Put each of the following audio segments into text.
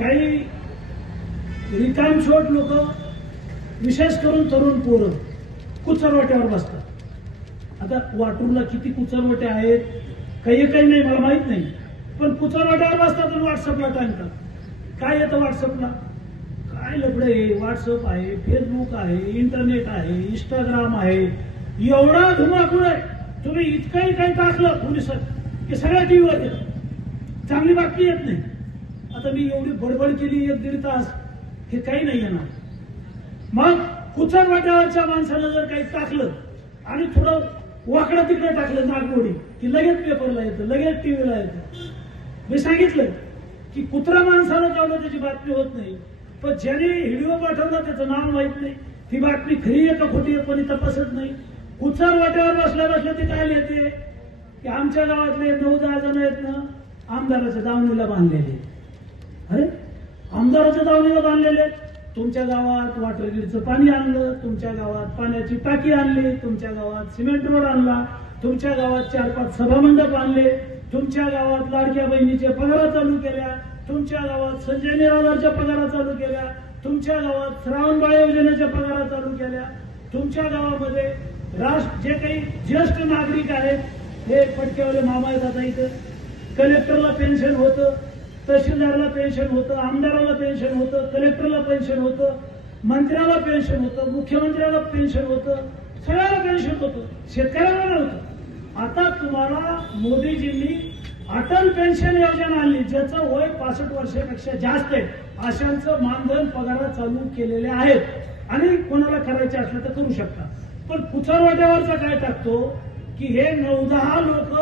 काही रिकामछोट लोक, विशेष करून तरुण पोरं कुचरवाट्यावर बसतात। आता वाटूरला किती कुचरवाटे आहेत काही नाही मला माहित नाही, पण कुचरवाट्यावर बसतात आणि व्हॉट्सअपला टाकतात। काय येतं व्हॉट्सअपला? काय लफडे आहे? व्हॉट्सअप आहे, फेसबुक आहे, इंटरनेट आहे, इंस्टाग्राम आहे, एवढा धुमाकूळ आहे। तुम्ही इतकंही काही टाकलं पोलिसात की सगळ्या टीव्हीवर येतं, चांगली बातमी येत नाही। आता मी एवढी बडबड केली 1-1.5 तास, हे काही नाही येणार। मग कुचरवाट्यावरच्या माणसानं जर काही टाकलं आणि थोडं वाकडं तिकडे टाकलं नागमोडी की लगेच पेपरला येतं, लगेच टीव्हीला येतं। मी सांगितलं की कुत्रा माणसानं चावलं त्याची बातमी होत नाही, पण ज्याने व्हिडिओ पाठवला त्याचं नाव माहित नाही, ती बातमी खरी आहे का खोटी आहे कोणी तपासत नाही। कुचरवाट्यावर बसल्या बसल्या ते काय लिहिते की आमच्या गावातले 9-10 जण आहेत ना आमदाराच्या दावणीला बांधलेले। अरे आमदाराच्या दावणीला बांधलेले, तुमच्या गावात वॉटर ग्रीडचं पाणी आणलं, तुमच्या गावात पाण्याची टाकी आणली, तुमच्या गावात सिमेंट रोड आणला, तुमच्या गावात 4-5 सभामंडप आणले, तुमच्या गावात लाडक्या बहिणीच्या पगारा चालू केल्या, तुमच्या गावात संजय निराधारच्या पगारा चालू केल्या, तुमच्या गावात श्रावणबाळ योजनेच्या पगारा चालू केल्या, तुमच्या गावामध्ये जे काही ज्येष्ठ नागरिक आहेत हे पटकेवाले मामा आहेत आता इथं, कलेक्टरला पेन्शन होतं, तहसीलदारला पेन्शन होतं, आमदाराला पेन्शन होतं, कलेक्टरला पेन्शन होतं, मंत्र्याला पेन्शन होतं, मुख्यमंत्र्याला पेन्शन होतं, सगळ्याला पेन्शन होतं, शेतकऱ्याला नव्हतं। आता तुम्हाला मोदीजींनी अटल पेन्शन योजना आणली, ज्याचं वय 65 वर्षापेक्षा जास्त आहे, अशांचं मानधन पगार चालू केलेले आहेत आणि कोणाला करायचे असलं तर करू शकता। पण कुचरवाट्यावरचा काय टाकतो की हे 9-10 लोक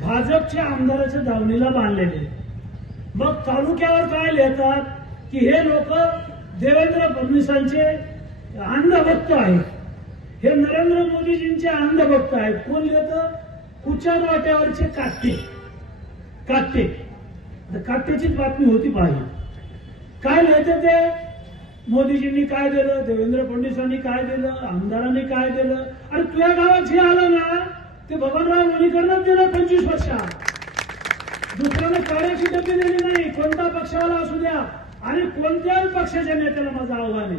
भाजपच्या आमदाराच्या दावणीला बांधलेले। मग तालुक्यावर काय लिहितात की हे लोक देवेंद्र फडणवीसांचे अंधभक्त आहेत, हे नरेंद्र मोदीजींचे अंधभक्त आहेत। कोण लिहितं? कुचरवाट्यावरचे काटे। काट्याचीच बातमी होती पाहिजे। काय लिहिते ते? मोदीजींनी काय दिलं, देवेंद्र फडणवीसांनी काय दिलं, आमदारांनी काय दिलं। आणि तुझ्या गावात जे आलं ना ते बबनराव लोणीकरनंच दिलं 25 वर्षात, दुसऱ्याने कार्याची डबी दिली नाही, कोणता पक्षावाला असू द्या आणि कोणत्याही पक्षाच्या नेत्याला माझं आव्हान आहे,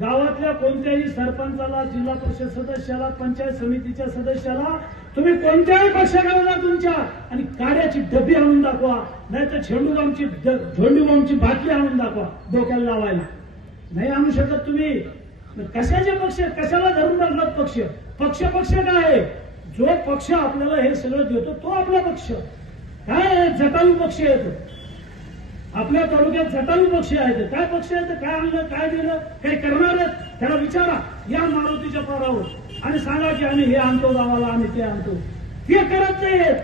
गावातल्या कोणत्याही सरपंचाला, जिल्हा परिषद सदस्याला, पंचायत समितीच्या सदस्याला तुम्ही कोणत्याही पक्षाकडे जा तुमच्या आणि कार्याची डबी आणून दाखवा, नाहीतर झेंडूबामची बाटली आणून दाखवा डोक्याला लावायला। नाही आणू शकत तुम्ही, कशाचे पक्ष, कशाला धरून बसलात पक्ष? पक्ष काय आहे? जो पक्ष आपल्याला हे सगळं देतो तो आपला पक्ष। काय जटायू पक्ष आहेत आपल्या तालुक्यात, जटायू पक्ष आहेत। काय पक्ष आहेत? काय आणलं, काय दिलं, काही करणार आहेत? त्याला विचारा या मारुतीच्या पारावर आणि सांगा की आम्ही हे आणतो गावाला, आम्ही ते आणतो। ते करत नाहीत,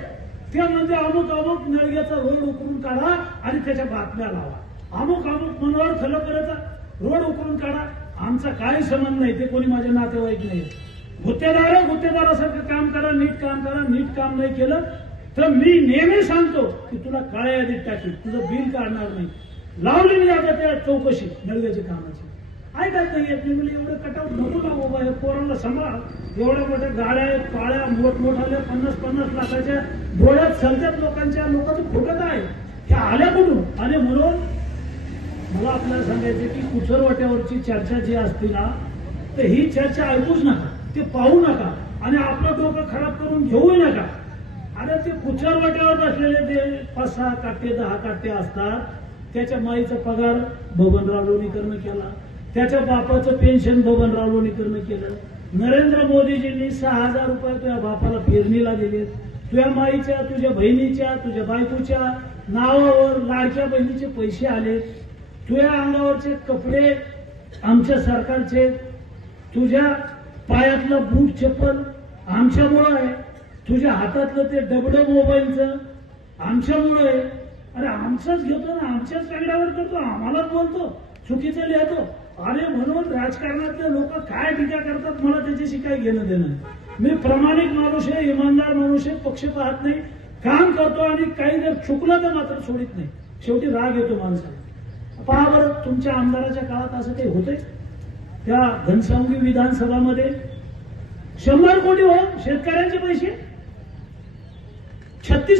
ते म्हणजे अमुक नळग्याचा रोड उकरून काढा आणि त्याच्या बातम्या लावा, अमुक मनोहर खलकराचा रोड उकरून काढा। आमचा काही संबंध नाही, ते कोणी माझे नातेवाईक नाही। गुत्तेदारासारखं काम करा, नीट काम करा। नीट काम नाही केलं तर मी नेहमी सांगतो की तुला काळ्या यादीत टाकील, तुझं बिल काढणार नाही। लावली मी आता त्या चौकशी नळग्याच्या कामाची, ऐकत नाही येत नाही। एवढं कटाऊट नको ना बाबा, हे पोरांना सांभाळ, एवढ्या मोठ्या गाड्या आहेत, काळ्या मोठमोठाल्या 50-50 लाखाच्या डोळ्यात चलत्यात लोकांच्या, लोकांचं खोटत आहे, हे आल्या कुठून? आणि म्हणून मला आपल्याला सांगायचं की कुचरवाट्यावरची चर्चा जी असते ना तर ही चर्चा ऐकूच नका, ते पाहू नका आणि आपलं डोकं खराब करून घेऊ नका। अरे ते कुचरवाट्यावर बसलेले ते 5-6 काटे 10 काटे असतात, त्याच्या माईचा पगार बबनराव लोणीकरनं केला, त्याच्या बापाचं पेन्शन बबनराव लोणीकरनं केलं, नरेंद्र मोदीजींनी 6,000 रुपये तुझ्या बापाला पेरणीला दिले, तुझ्या माईच्या, तुझ्या बहिणीच्या, तुझ्या बायकोच्या नावावर लाडक्या बहिणीचे पैसे आले, तुझ्या अंगावरचे कपडे आमच्या सरकारचे, तुझ्या पायातलं बूट चप्पल आमच्यामुळं आहे, तुझ्या हातातलं ते डबडं मोबाईलचं आमच्यामुळं आहे। अरे आमचंच घेतो ना, आमच्याच कागदावर करतो, आम्हालाच बोलतो, चुकीचं लिहितो। अरे म्हणून राजकारणातले लोक काय टीका करतात मला त्याच्याशी काही घेणं देणं। मी प्रामाणिक माणूस आहे, इमानदार माणूस आहे, पक्ष पाहत नाही, काम करतो आणि काही जर चुकलं तर मात्र सोडित नाही, शेवटी राग येतो माणसाला। पहा बरं तुमच्या आमदाराच्या काळात असं काही होतंय? त्या घनसावंगी विधानसभामध्ये 100 कोटी हो शेतकऱ्यांचे पैसे, 36